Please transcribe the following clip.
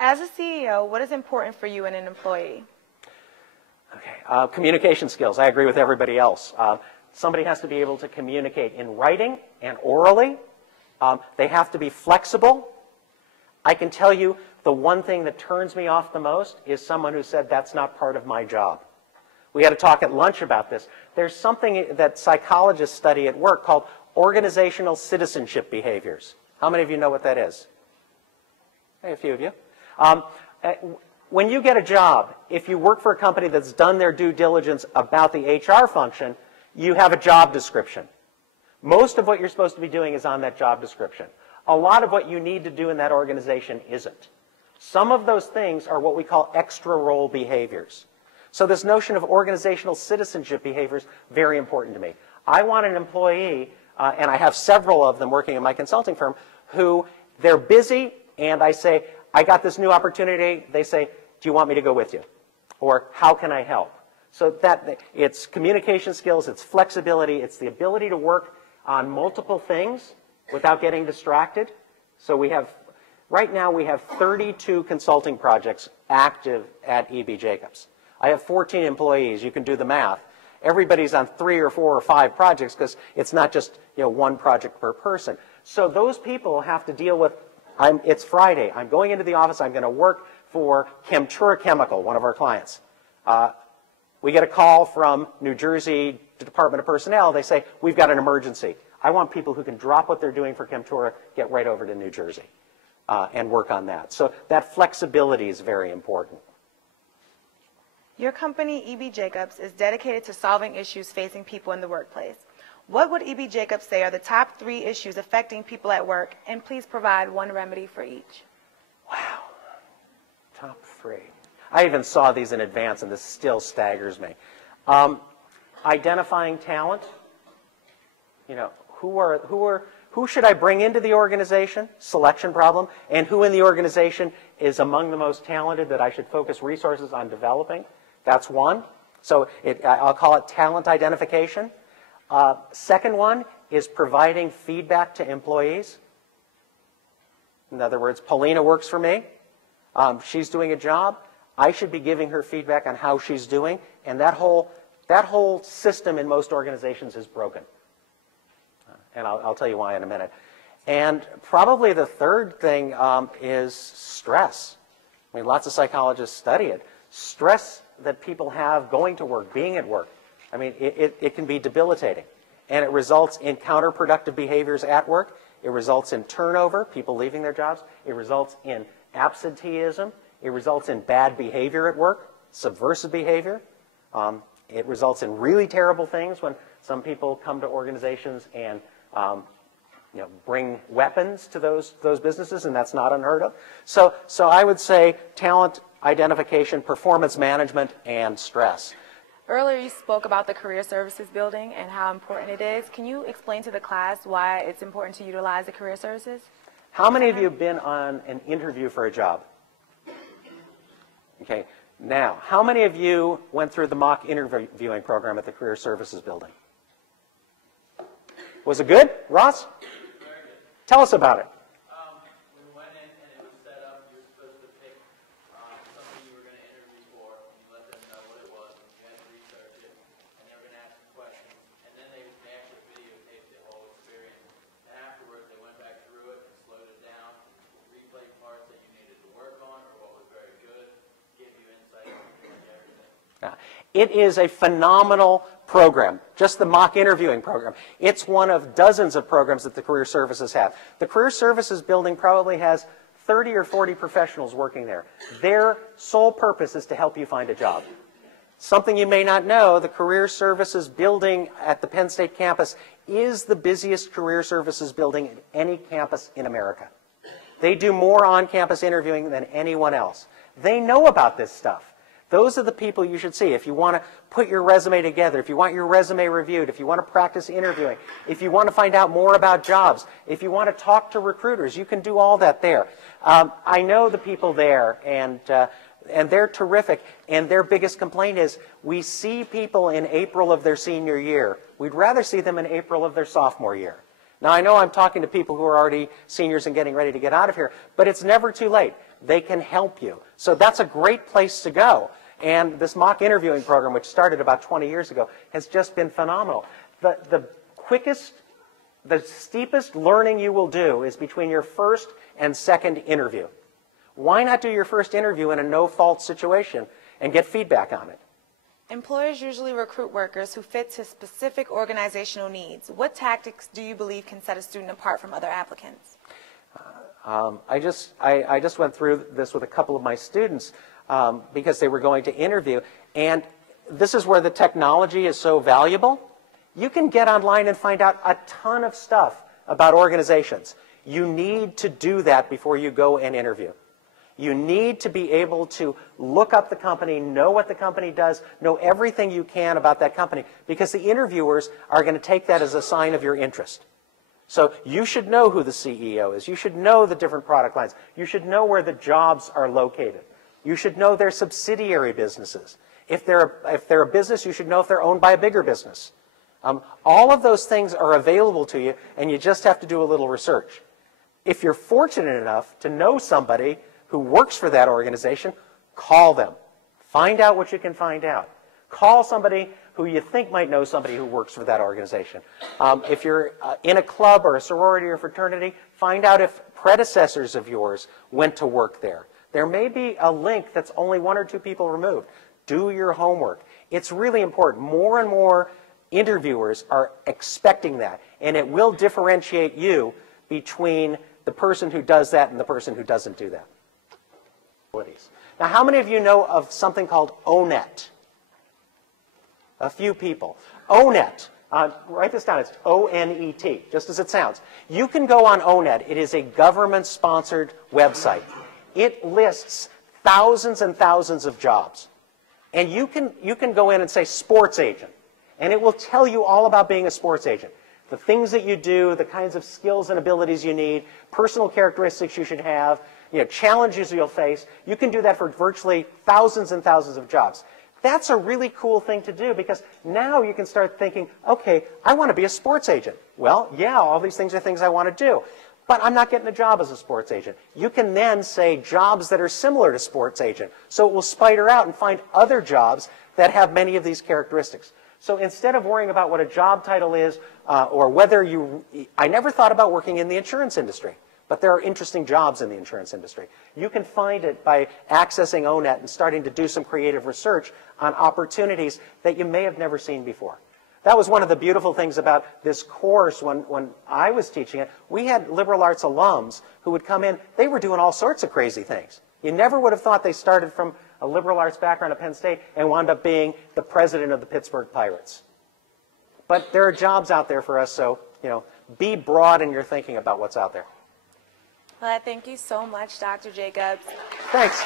As a CEO, what is important for you in an employee? Okay, communication skills. I agree with everybody else. Somebody has to be able to communicate in writing and orally. They have to be flexible. I can tell you the one thing that turns me off the most is someone who said, that's not part of my job. We had a talk at lunch about this. There's something that psychologists study at work called organizational citizenship behaviors. How many of you know what that is? Hey, a few of you. When you get a job, if you work for a company that's done their due diligence about the HR function, you have a job description. Most of what you're supposed to be doing is on that job description. A lot of what you need to do in that organization isn't. Some of those things are what we call extra role behaviors. So this notion of organizational citizenship behaviors, very important to me. I want an employee, and I have several of them working in my consulting firm, who they're busy, and I say, I got this new opportunity. They say, do you want me to go with you? Or how can I help? So that it's communication skills, it's flexibility, it's the ability to work on multiple things without getting distracted. So we have, right now we have 32 consulting projects active at E.B. Jacobs. I have 14 employees. You can do the math. Everybody's on 3 or 4 or 5 projects because it's not just one project per person. So those people have to deal with, it's Friday. I'm going into the office. I'm going to work for Chemtura Chemical, one of our clients. We get a call from New Jersey Department of Personnel. They say, we've got an emergency. I want people who can drop what they're doing for Chemtura, get right over to New Jersey and work on that. So that flexibility is very important. Your company, E.B. Jacobs, is dedicated to solving issues facing people in the workplace. What would E.B. Jacobs say are the top 3 issues affecting people at work, and please provide one remedy for each? Wow. Top 3. I even saw these in advance, and this still staggers me. Identifying talent. Who should I bring into the organization? Selection problem. And who in the organization is among the most talented that I should focus resources on developing? That's one. So I'll call it talent identification. Second one is providing feedback to employees. In other words, Paulina works for me. She's doing a job. I should be giving her feedback on how she's doing. And that whole system in most organizations is broken. And I'll tell you why in a minute. And probably the third thing is stress. I mean, lots of psychologists study it. Stress that people have going to work, being at work. I mean, it can be debilitating. And it results in counterproductive behaviors at work. It results in turnover, people leaving their jobs. It results in absenteeism. It results in bad behavior at work, subversive behavior. It results in really terrible things when some people come to organizations and bring weapons to those businesses, and that's not unheard of. So I would say talent identification, performance management, and stress. Earlier you spoke about the career services building and how important it is. Can you explain to the class why it's important to utilize the career services? How many of you have been on an interview for a job? Okay. Now, how many of you went through the mock interviewing program at the Career Services Building? Was it good? Ross? Very good. Tell us about it. We went in and it was set up. You were supposed to pick something you were going to interview for, and you let them know what it was, and you had to research it, and they were going to ask you questions, and then they actually videotaped the whole experience. And afterwards, they went back through it and slowed it down, replayed parts that you needed to work on or what was very good, give you insight into everything. It is a phenomenal program, just the mock interviewing program. It's one of dozens of programs that the Career Services have. The Career Services Building probably has 30 or 40 professionals working there. Their sole purpose is to help you find a job. Something you may not know, the Career Services Building at the Penn State campus is the busiest career services building at any campus in America. They do more on-campus interviewing than anyone else. They know about this stuff. Those are the people you should see. If you want to put your resume together, if you want your resume reviewed, if you want to practice interviewing, if you want to find out more about jobs, if you want to talk to recruiters, you can do all that there. I know the people there, and they're terrific. And their biggest complaint is, we see people in April of their senior year. We'd rather see them in April of their sophomore year. Now, I know I'm talking to people who are already seniors and getting ready to get out of here, but it's never too late. they can help you. So that's a great place to go. And this mock interviewing program, which started about 20 years ago, has just been phenomenal. The steepest learning you will do is between your first and second interview. Why not do your first interview in a no-fault situation and get feedback on it? Employers usually recruit workers who fit to specific organizational needs. What tactics do you believe can set a student apart from other applicants? I just went through this with a couple of my students because they were going to interview, and this is where the technology is so valuable. You can get online and find out a ton of stuff about organizations. You need to do that before you go and interview. You need to be able to look up the company, know what the company does, know everything you can about that company, because the interviewers are going to take that as a sign of your interest. So you should know who the CEO is. You should know the different product lines. You should know where the jobs are located. You should know their subsidiary businesses. If they're a business, you should know if they're owned by a bigger business. All of those things are available to you, and you just have to do a little research. If you're fortunate enough to know somebody who works for that organization, call them. Find out what you can find out. Call somebody who you think might know somebody who works for that organization. If you're in a club or a sorority or fraternity, find out if predecessors of yours went to work there. There may be a link that's only 1 or 2 people removed. Do your homework. It's really important. More and more interviewers are expecting that, and it will differentiate you between the person who does that and the person who doesn't do that. Now, how many of you know of something called ONET? A few people. ONET, write this down, it's O-N-E-T, just as it sounds. You can go on ONET. It is a government-sponsored website. It lists thousands and thousands of jobs. And you can go in and say sports agent, and it will tell you all about being a sports agent. The things that you do, the kinds of skills and abilities you need, personal characteristics you should have, challenges you'll face. You can do that for virtually thousands and thousands of jobs. That's a really cool thing to do, because now you can start thinking, okay, I want to be a sports agent. Well, yeah, all these things are things I want to do, but I'm not getting a job as a sports agent. You can then say jobs that are similar to sports agent, so it will spider out and find other jobs that have many of these characteristics. So instead of worrying about what a job title is, or whether I never thought about working in the insurance industry. But there are interesting jobs in the insurance industry. You can find it by accessing ONET and starting to do some creative research on opportunities that you may have never seen before. That was one of the beautiful things about this course when I was teaching it. We had liberal arts alums who would come in. They were doing all sorts of crazy things. You never would have thought they started from a liberal arts background at Penn State and wound up being the president of the Pittsburgh Pirates. But there are jobs out there for us, so be broad in your thinking about what's out there. Well, thank you so much, Dr. Jacobs. Thanks.